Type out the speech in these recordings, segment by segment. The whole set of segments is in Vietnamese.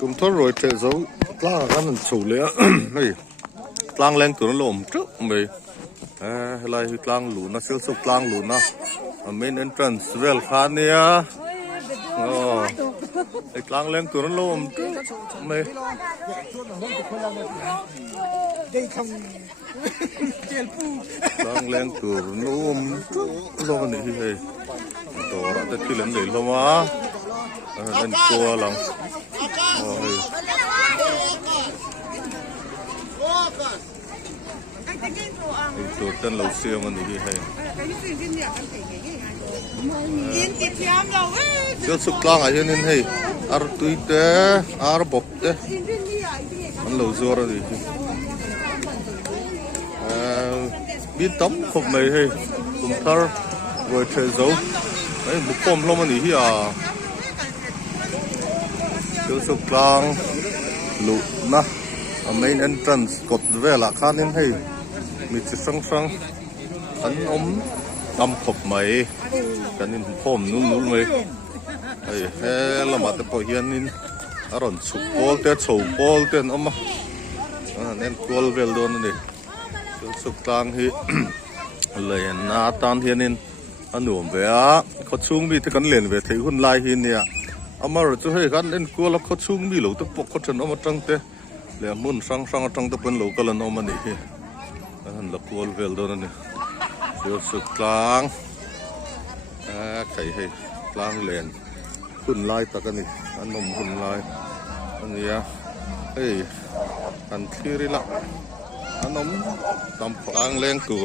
cũng thoát rồi chạy dấu lang cái mình chủ lẽ này lang lên tụi nó lồm trước mày lại lang lù nó siêu sụp lang lù nó main entrance well khan nè lang lên tụi nó lồm trước mày lang lên tụi nó lồm trước lo này thì tổ đã tới lần đấy lo mà lên cua lòngตัวเต้นเราเชื่อมันดีให้เชื่อสุกลางอะไรนี่ให้อาร์ตุยเตะอาร์บบเตะมันเราเชื่อเราดีบินตั้มขบไม่ให้กุมทาร์รวยเทโซ่ไอ้บุกป้อมเรามันดีที่เชื่อสุกลางลุนะmain entrance กดเวลาข้านี่ให้มีจุดสั่งอันดำขบไหมกันนี่พ่อมนุ่มๆเลยไอ้เฮ้ละมาแต่พอเฮียนนี่อร่อยสุกโป้เตะโฉบโป้เตะมาเน้นกอลเวลโดนนี่สุกกลางที่เลยนาตานเฮียนนี่อันหนุ่มเว้ยเขาชุ่งมีที่กันเล่นเว้ยที่หุ่นลายหินเนี่ยเอามาเราจะให้กันเล่นกอลแล้วเขาชุ่งมีหลูกตะปกเขาจะเอามาจังเตะเลี้ยมุ่นสั่งจังตะเป็นหลูกกันแล้วน้องมันนี่อันละกอลเวลโดนนี่เดี๋ยวสุดกลางไข่ให้กลางเลนหุ่นลายตะกันนี่อันนมหุ่นลายอันนี้เฮ้ยอันที่ริละอันนมตำกลางเลนตัว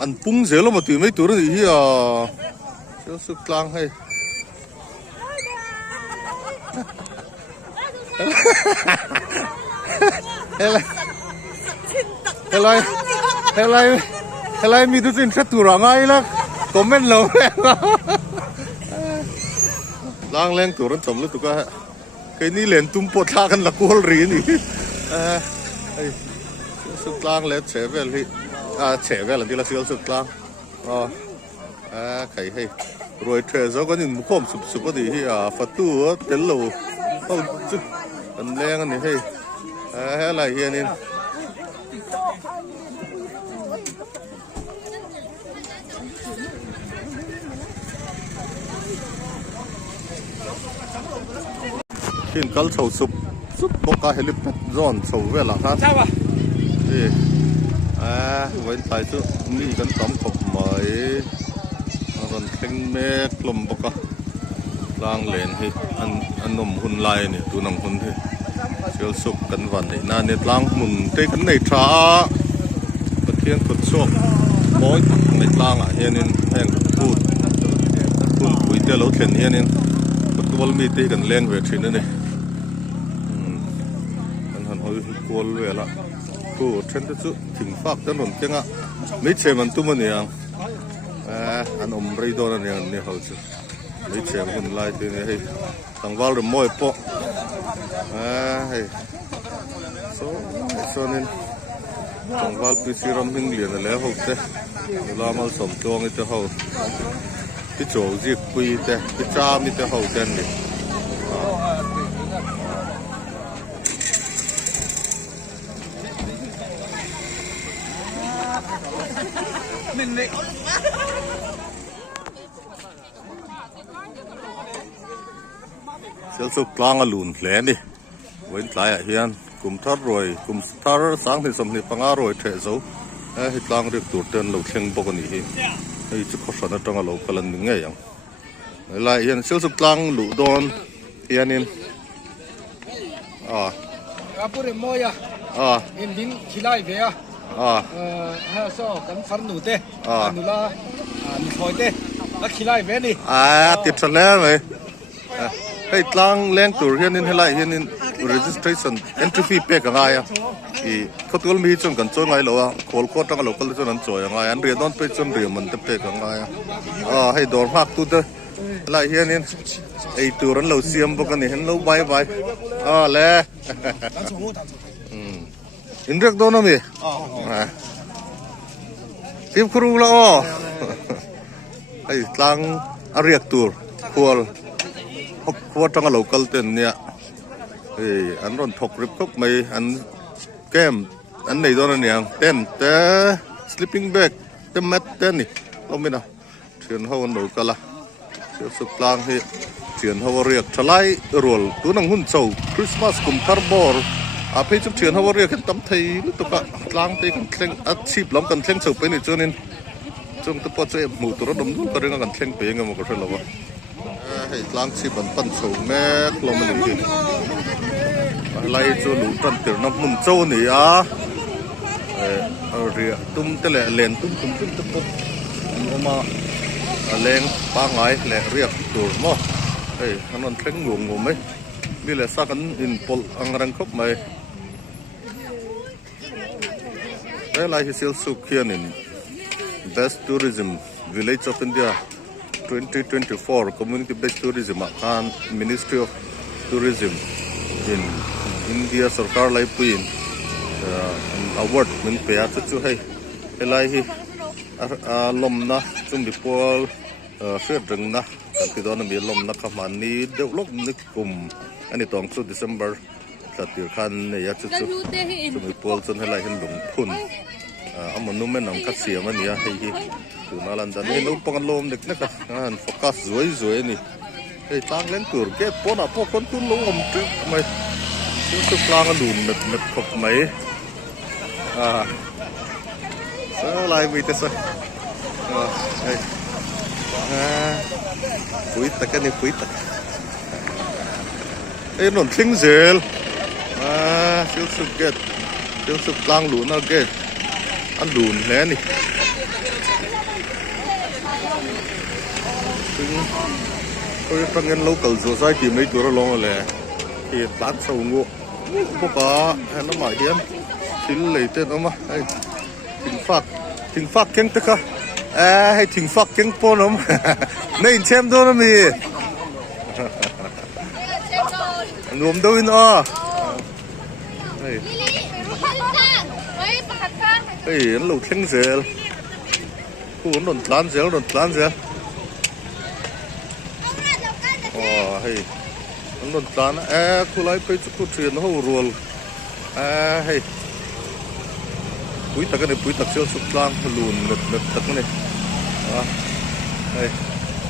อันปุ้งเสียแล้วมาตื่นไม่ตัวนี่เดี๋ยวสุดกลางให้Hello, mi tu sin satu rangai lah. Komen lo. Lang leng turun tom lu tu ka. Cái ní lên tum pot tha kan la kol ri ni. Suk lang le che vel hi. Che vel la ti la sil suk lang. Kai hai. Rồi tre zo kan in khom sup di hi fatu tel lo. Không chứ. An leng ni hai. Hello hi ni. Hiện cල් sầu sụp bốc cả helipad zone sầu về là khác. Với tài sự mi gần tóm cọc mới còn thanh mê lồng bốc cả lang lên thì ăn nôm hun lai này tu nằm hun thì siêu sụp cẩn vận này na net lang mùng tây cẩn này trả bật thiên bật sụp mỗi này lang hiện nên hẹn phun bụi tia lấu thiền hiện nên bật cái mi tây cẩn lên về chuyện nàyกอลเวล่ะกูเทรนด์จุดถึงฝากถนนเจ้าไม่เชื่อมันตุ้มมันยังอันอมรีโดนยังเนี่ยเขาจุดไม่เชื่อมันไล่ที่นี่ให้ต่างวาลมวยปะให้โซนี่ต่างวาลพิซิรำหิงเลียนแล้วเขาเตะเวลามาสมตัวนี่จะเขาที่โจจีคุยเตะที่จ้ามีแต่เขาเต้นนี่เสียสุกกลางอลุ่นแหลนดิเว้นหลายเฮียนกลุ่มทัดรวยกลุ่มทัดสังที่สมนิปังอร่อยเทเจ้าให้กลางเรียกตัวเดินหลุดเชียงปกนี่ให้จุดข้อสอนตรงหลุดกลันหนึ่งไงยังหลายเฮียนเสียสุกกลางหลุดโดนเฮียนินKapur moya. Indin kilai vea. So kan farnu te. Nula nipoi te. La kilai ve ni. ติดชั้นแล้วเลยให้กลางแรงตัวเฮียนินให้หลายเฮียนิน registration entry fee เป๊ะกันไงเขาตัวมีจนกันจนไงหรอโคลโคตั้งเราก็เลยจนนั้นจ่อยยังไงอันเรียนนอนไปจนเรียนมันเป๊ะกันไงให้โดนหักตัวเด้อหลายเฮียนินไอตัวนั้นเราเสียมพวกกันนี่เห็นเราใบแล้วอินเรียกโดนมั้ยทีมครูละไอ้กลางเรียกตัวควรตั้งเราก็เต้นเนี่ย อันร้อนถกริบคกไม่อันแก้มอันไหนตัวนั้นอย่างเต้นแต่ sleeping bag แต่แมทเต้นนี่เราไม่นะเทียนเขาหนูกันละเสียสุดกลางที่เทียนเขาเรียกทลายรัวตัวนังหุ่นโซ่คริสต์มาสกุมคาร์บอร์อาเพจุเทียนเขาเรียกกันตั้มไทยตัวกะกลางตีกันเคร่งอาชีพล้อมกันเคร่งโซ่ไปนี่จนนี่จงตัวปอดเจ็บหมูตัวระดมนู่นก็เรื่องกันเคร่งไปยังไงมันก็ใช่หรอวะให้กลางชีพมันตั้นโซ่แม่ลงมาหนึ่งทีไล่จนหลุดตันเตียนน้ำหุ่นโซ่นี่อ่ะเรียตุ้มแต่ละเลนตุ้มตุ้มตะปุกมาเลงปางไงแหละเรียกตัวมั้งนั่นเคร่งงงไหมมีแหละสักอันอินพอลอังรังครบไหมแล้วไล่ที่เซลสุขีนิน Best Tourism Village of India 2024 Community Based Tourism อาคาร Ministry of Tourism in India สกัดไล่ปีนaward มันเปียจุให้ไล่ที่ลมนะจุ่มดิปอลเสื้อดึงนะแต่ที่ตอนนั้นมีลมนะขมันนี้เดี๋ยวลมนึกกลุ่มอันนี้ตอนสุด December สัตว์ที่คันเนี่ยจุ่มดิปอลจนให้ไล่เห็นหลงพุ่นมันนุ่มแม่หนังกัดเสียมันเนี่ยให้คือนาลันดันนี่นุ่มปังลมเด็กนะครับโฟกัสสวยนี่ตั้งเล่นตัวเก็บปนพวกคนตุ้นลงอมตึ๊บไม่สุดกลางกันดูเม็ดขบไหมลายมีแต่ซะปุ๋ยตะกันนี่ปุ๋ยตะหนุนทิ้งเซลเซลสุดเก็ตเซลสุดกลางหลุนเอาเก็ตอันหลุนแล้วนี่ถึงเขาจะตั้งเงิน local society ไม่ตัวละลงเลยที่ร้านส่งงูพวกก็ให้น้ำหมายเดียนทิ้งเลยเต้นออกมาทิ้งฟักเก่งตะค่ะให้ทิ้งฟักเก่งปนอมในเชมตัวนั้นมีรวมด้วยนะลูกทิ้งเสือกูโดนล้านเสือโดนล้านกูไล่ไปจุดเทียนเขารัวปุ๋ยตะกันนี่ปุ๋ยตะเชียวสุดกลางลุนนึกตะกันนี่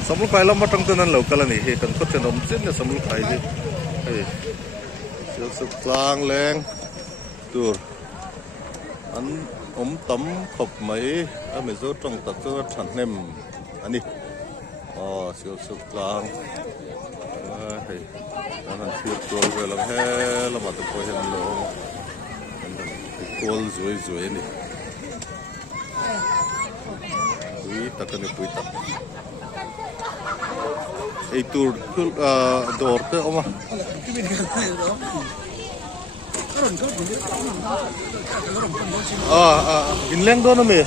สมุนไพรเรามาตั้งแต่นั้นเหล่ากันนี่กันก็จะนมเส้นเนี่ยสมุนไพรนี่เชียวสุดกลางแรงตัวอันตำขบไหมไม่รู้ตรงตัดตัวฉันเนมอันนี้เชียวสุดกลางนั่นเชียวตัวเวลาเรามาตัวเห็นโลตัวสวยนี่ปุ๋ยตะกันนี่ปุ๋ยตะไอตัวคือดอร์เตอร์ออกมาอินแรงโดนมั้ย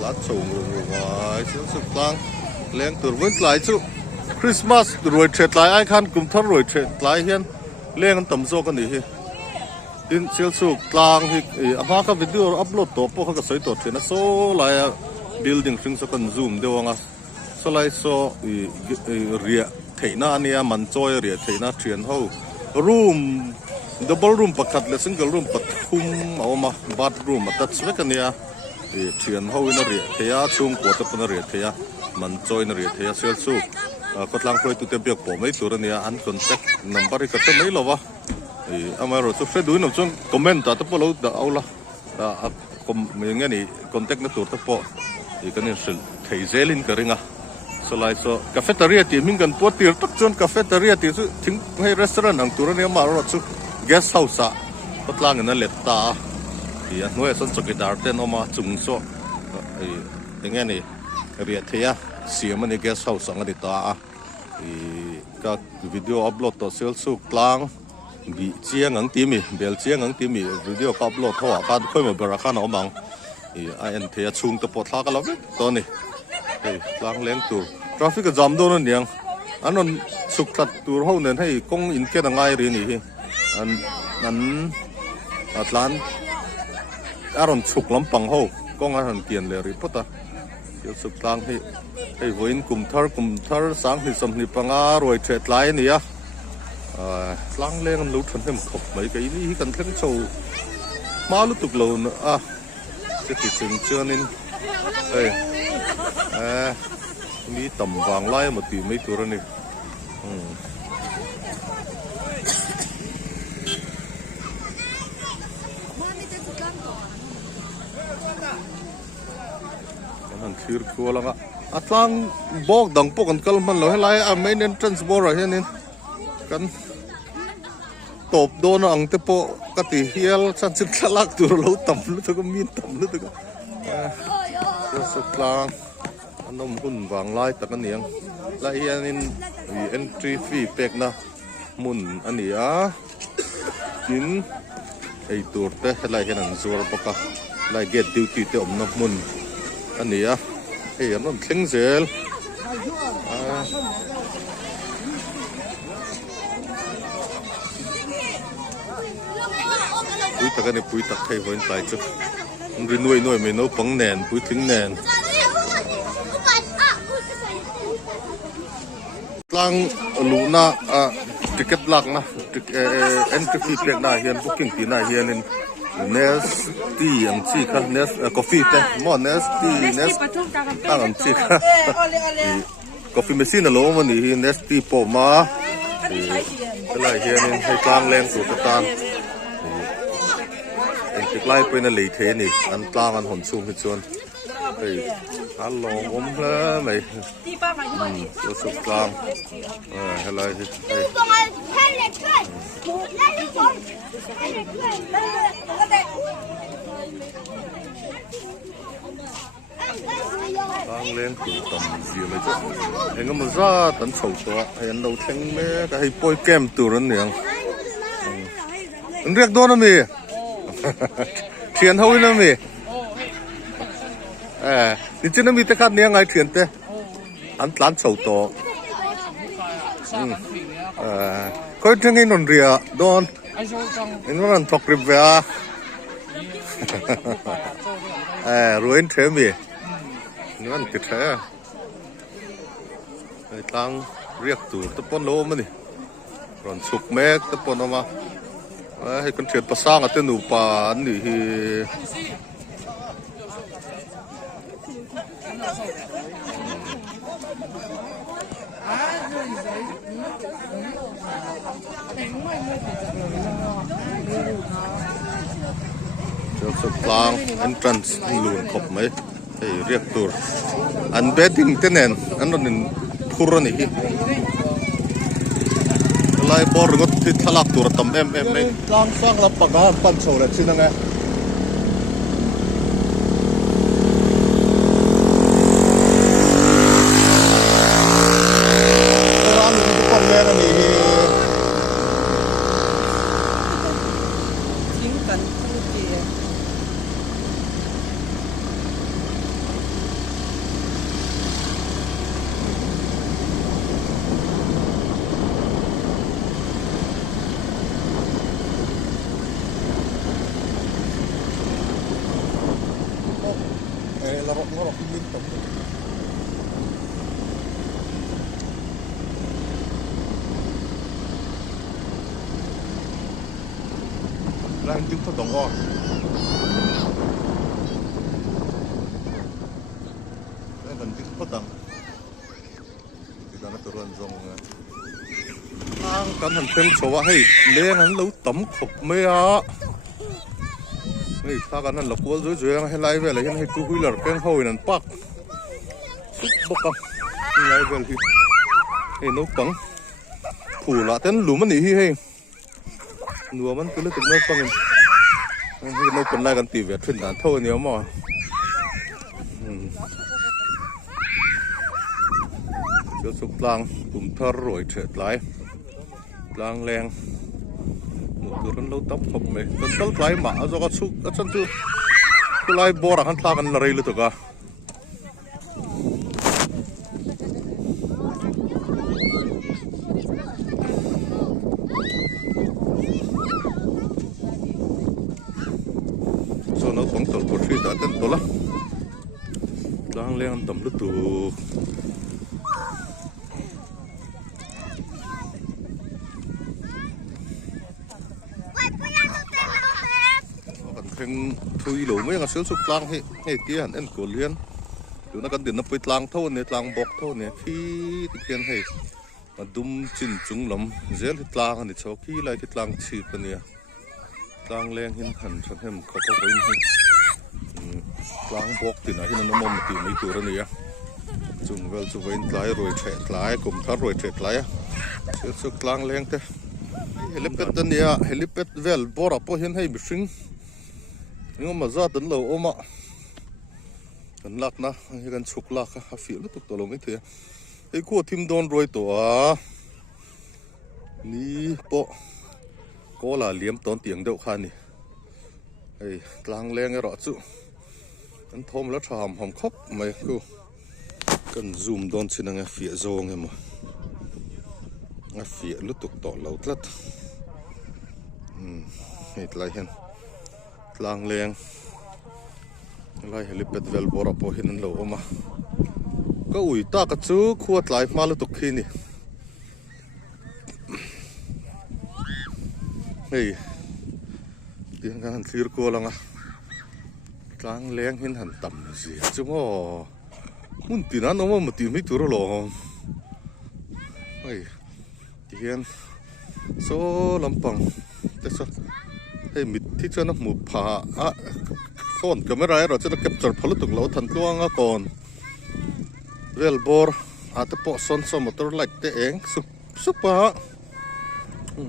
หลานส่งลงมาเสียงสุดกลางแรงตัววันหลายชุคริสต์มาสรวยเฉดหลายไอ้คันกลุ่มทั้งรวยเฉดหลายเฮียนแรงกันต่ำโซกันนี่ดินเสียงสุดกลางที่อามาก็วิดีโออัพโหลดตัวพวกเขาก็ใส่ตัวเทนะโซ่หลายbuilding ซึ่งสกัน zoom เดี๋ยวว่าสไลด์โซ่เรียเทน่าเนี่ยมันจอยเรียเทน่าเทียนเขา room double room ประคัดและ single room ปัดทุ่มเอามา bathroom มาตัดสวิตกันเนี่ยเทียนเขาอินเรียเทียช่วงกวดเป็นเรียเทียมันจอยเรียเทียเซลซูก็ลังคุยตัวเต็มเปียกผมไม่ตัวเนี่ยอันคอนแทคนัมเบอร์ก็ต้องไม่หรอวะอามาเราสุดเฟรดูน้ำจนคอมเมนต์แต่พอเราเอาละคอมอย่างเงี้ยนี่คอนแทคนั่นตัวพอกันนี่สิไทยเซลินก็เรื่องสไลด์โซ่คาเฟ่เตอรี่ที่มิ่งกันตัวตีตักจนคาเฟ่เตอรี่ที่สุดถึงให้ร้านนั่งตัวเนี่ยมาเราสุดแกสเฮาส์ก็ลังนั่นเล็ดตาหน่วยสนใจดาร์เต้นออกมาจุ่มโซ่อย่างเงี้ยนี่เรียเทียเสียมันนี่แกสเฮาส์อันนี้ตาก็วิดีโออัพโหลดต่อเซลสุกลางบีเจียงอังตีมีเบลเจียงอังตีมีวิดีโออัพโหลดทั่วการค่อยมาบริการเอาบังไอเอ็นเทียชุงตะปอดทากันแล้วตอนนี้กลางแรงตัวทราฟิกก็จำโดนนั่นยังอันนั้นสุกตัดตัวเขาเนี่ยให้กงอินเกตง่ายเลยนี่อันนั้นร้านอารมณ์สุกลำปังเขา con ăn hẳn kiền lệ rít ta chiếu sụp lang hay với cùng thar sáng thì sầm thì bằng rồi chết lái này á lang lên lút thân thêm khóc mấy cái này cần thêm sầu má lút tục lâu nữa sẽ chỉ chừng chưa nên đây mi tầm vàng lái một tỷ mấy tuổi rồi này anh khử khuôn lắm á, lang bog đằng bog anh kalman lo hay main entrance bor rồi nên kan top do na ang tepo kati hial san sit kalak tur lo tam lu to min tam lu to so lang anom hun wang lai tak aniang lai anin entry fee pek na mun ania kin ei tur te lai henan zur poka lai get duty te om na mun ania ei anon thleng zel pui tak ani pui tak thei voin tlai chu ri nuai me no pang nen pui thing nen tlang luna ticket lak na entry fee plek na hian booking ti na hian in nes ti ang chi kha nes coffee te mo nes ti nes ang chi kha coffee machine alo mani hi nes ti po ma lai hian in hei tlang leng su taติดไล่ไปนั่นเลยเทนี่อันตลางอันหอนซูมให้ชวนเฮ้ยฮัลโหลผมเลยไหมตัวสุดกลางอะไรเฮ้ยกลางเลี้ยงตัวต่ำเสียเลยจ้ะเอ็งก็มาซาตันเฉาตัวเห็นเราเท่งแม่ก็ให้ปล่อยแก้มตัวนั้นเนี่ยมันเรียกโดนนะมีเทียนเท่านั้นมีนี่จะนั่นมีแต่ขัดเนี้ยไงเทียนเต้อันหลานเฉาโตก็จะงี้นนเรียโดนนี่มันตกริบเวียรวยเท่มีนี่มันติดแท้ไอ้ตังเรียกตัวตะปนโลมันนี่ก่อนสุกเมกตะปนออกมาให้คนเฉียดประสางอัตโนปานนี่เจ้าสุดกลาง entrance ลุนขบไหมเรียกตัวอันเบดดิ้งเต้นอันนั้นพูดนี่ไล่บอลก็ที่ทลักตัวตั้มไม่กลางสร้างรับปากการปั้นโชว์เลยสินะไงร้านนี้ก็ปั้นแม่นั่นนี่ทิ้งกันทุกทีเราพิมพ์ตรงแรงจึงเขาต้องอ้อแล้วกันจึงเขาต้องที่ตอนนั้นตัวเรื่องทรงทางการหันเป็นโชว์ให้เลี้ยงหันเราต่ำขบไม่อะนี่ถ้ากันนั่นเราควรช่วยๆให้ไล่เวลาให้ตู้คุยหลักแกงเข้านั่นปักสุดบกไล่เวลาไอ้นกปังผูละเต้นหลุมมันหนีให้หนัวมันก็เลยติดนกปังให้นกเป็นไล่กันตีเวทขึ้นด่านเท่านี้มั้งเจ้าสุกลางกลุ่มทารวยเฉิดไหลกลางแรงตัวนั้นเราตับขบไหมตอนตั้งไกลมาจะก็ชุกก็ฉันจูก็ไล่บอร์หันทากันอะไรเลยตัวก็ส่วนเราต้องตัวที่แต่เต้นตัวละ lang leng an tam lu tu kan theng thui lo mai nga sel su tlang he ti han en ko lian tu na kan din na pui tlang tho ne tlang bok tho ne khi ti kian he ma dum chin chung lam zel hi tlang ani choki lai ti tlang chi pa ne tlang leng hin han chan hem kho ko in he tlang bok ti na hin na mom ti mai tu ra ne ya chung vel chu vein tlai roi the tlai kum thar roi the tlai sel su tlang leng te helipet ta ne helipet vel bora po hin hei bising nhưng mà ra tấn lầu ôm ạ tấn lạc na cái chục lạc à phía lúc tổ lồng cái thế cái cua thìm đòn rồi tổ à ní bộ có là liếm tốn tiếng đậu khan nè ấy lang lên cái rõ chữ tấn thôm lát hàm hàm khóc mày cô cần zoom đòn xin ngay phía rô nghe mà ngay phía lúc tổ lầu lát hết lại hen lang leng lai helipet vel bora po hin lo oma ka ui ta ka chu khuat lai ma lu tuk khi ni hei tiếng kan thlir ko langa lang leng hin han tam gì chu ngo mun tin an oma ma ti mi tur lo hei tian so lampang te so hey mit thi cho nó một phá con camera rồi cho nó capture phá lúc lâu thành tuang á con velbor at po son so motor like te eng sup pa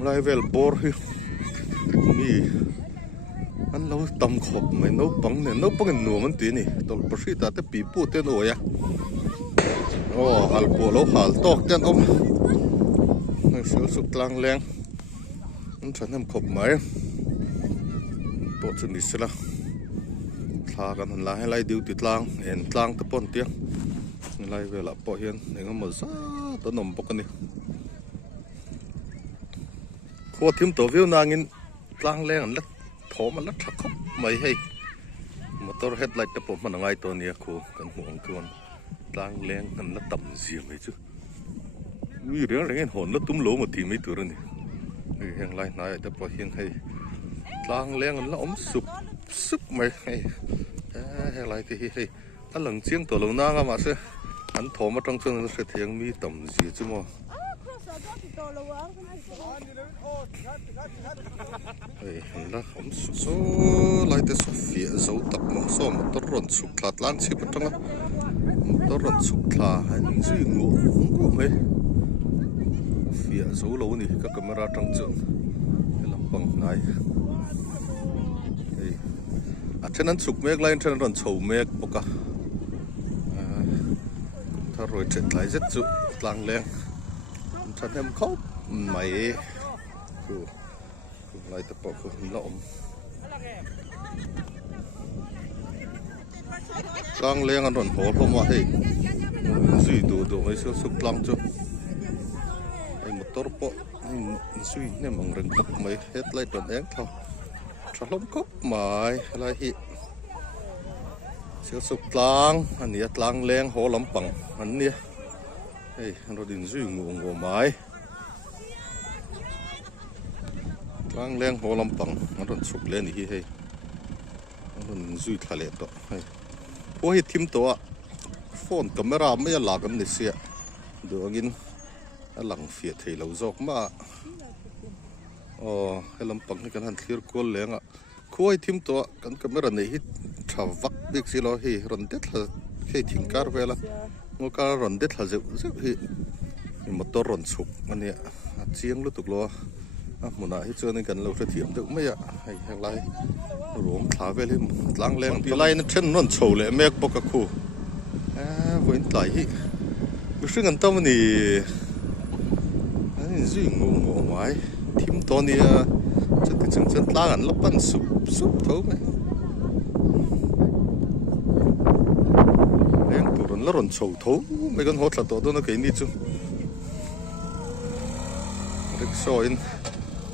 lai velbor hi mi an lâu tầm khop mày nấu băng nuông anh tí nè tol basi ta te pi pu te no ya hal po lo hal tok ten om sel suk tlang leng an chan hem khop mai bộ chân đi xem là thàกันหันหลังให้ไล่ดิวติดล่างเห็นล่างตะปนเตี้ยไล่เวลาปล่อยเห็นเองก็มาซาตัวหนุ่มปกติขวดทิมตัววิวนางอินล่างแรงแล้วโถมันแล้วทักคบไม่ให้มอเตอร์เฮดไลท์ตะปนมันง่ายตัวนี้ครูกันห่วงคือมันล่างแรงกันแล้วต่ำเสียไม่จุวิเรื่องอะไรเงี้ยหอนแล้วตุ้มโหลมาทีไม่ตัวนี่เฮงไล่นายตะปนเฮงให้lang leng nó ấm sụp mày hay lại thì hay anh lần chiang tổ lồng na mà sẽ anh thò mà trong chân nó sẽ thiêng mi tầm gì chứ mà nó ấm sụp số lại thì số phía dấu tập mà số một tơ rần sụp lạt lan chỉ bên trong á tơ rần sụp là hành gì ngủ mày phía dấu lâu này các camera trong trường làm bằng này cho nên sụp mệt lại cho nên còn sầu mệt bốc à thà rồi chết lại rất dữ lang leng cho nên khóc mày lại tập bộ lộn lang leng anh còn hổ không mà hey duy đủ mấy số sụp lang chứ anh một tốp bộ duy nên bằng rừng khóc mấy hết lại toàn ép thôi cho lông cốc mày lại hiện siêu sụp lang anh nhớ lang leng hồ lắm bằng anh nhớ hey nó đình duy ngủ mày lang leng hồ lắm bằng nó còn sụp lên thì hey nó còn duy thà lệ đó hey ô hi thím to phone camera mấy là cái này xịa được anh lằng phiệt thì lâu dọc mà hay làm bằng cái hành khir côn leng ạ, khôi thím to cái camera này hít thà vắt biết gì lo hi rần đét là khi thỉnh car về là ngô car rần đét là dễ hi một tô rần sụp anh nhỉ chiang lúc tục lo một nãy cho nên cần lâu phải thiểm được mấy ạ hay hàng lai ruộng thả về lên lang leng thì lai nó chân nó sầu lệ mẹ bọc cả khu với lại hi biết sự ngân tâm thì duy ngủ ngoài thím to này chắc thì chẳng chân lang ăn lấp ăn sụp thấu mày leng tụi nó rần sầu thấu mấy con hốt là to đó nó cái gì chứ được rồi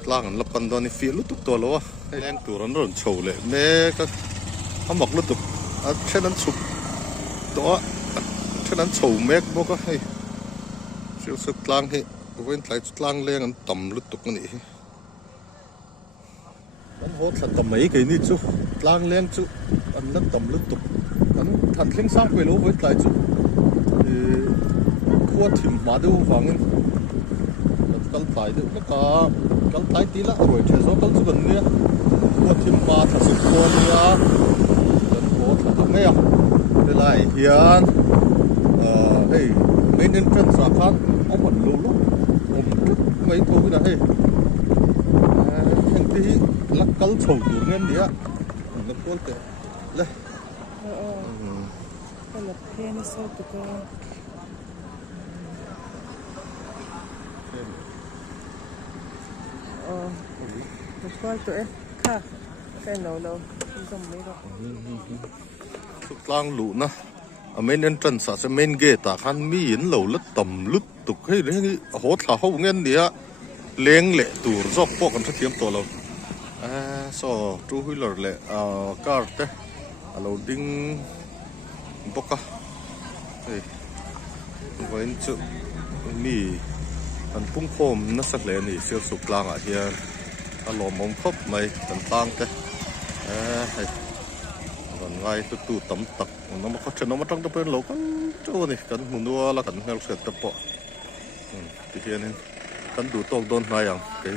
lang lấp ăn đó này phía lúc tục to lo leng tụi nó rần sầu lệ mẹ cái ăn mặc lúc tục trên nó sụp ตัวฉะนั้นโฉมแม็กบอกก็ให้เสียวสุดกลางให้เว้นไหลสุดกลางเลี้ยงกันต่ำลุดตุกกันนี่มันโหดสัตว์ต่ำไหมกี่นี่จุกลางเลี้ยงจุอันนั้นต่ำลุดตุกอันทันเลี้ยงสร้างไปรู้เว้นไหลจุขั้วถิ่มมาดูฟังเงินกันไหลดูแล้วก็กันไหลตีละรวยเชื่อซะกันจุกันเนี่ยขั้วถิ่มมาถ้าสุดขั้วเนี่ยกันโหดสัตว์ต่ำไหมอ่ะเวลาเฮียนเฮ้ยไม่เน้นเป็นสาขาเอาหมดรู้ลูกผมไม่ถูกนะเฮ้ยอย่างที่ลักกัลโฉดอยู่เงี้ยเดียวนักโทษเลยเลยก็หลับเพลนโซ่ตัวก็ตัวก็ตัวเอ๊ะค่ะแค่เราต้องไม่หรอกทุกกลางหลุนะเมนเอนทรันส์เมนเกตขันมีหินเหล่าลัดต่ำลุดตุกให้เรื่องโหดขาเขาเงี้ยเดียวเลี้ยงเละตูรซอกพวกกันทัดเทียมตัวเราสอจูฮิลล์เละการ์ดเราดิ้งปกะเฮ้ยวันจุมีอันพุ่งโคมนักสักเลนี่เสียสุกลางอ่ะเฮียอารมณ์มองครบไม่ต่างๆแต่เฮ้ยก่อนไงตู้ต่ำตักน้ำมันก็จะน้ำมันต้องเป็นโลกันโจ้นี่กันหุ่นวัวละกันเราเสร็จตะปะที่เฮียนี่กันดูตกโดนอะไรอย่างเงี้ย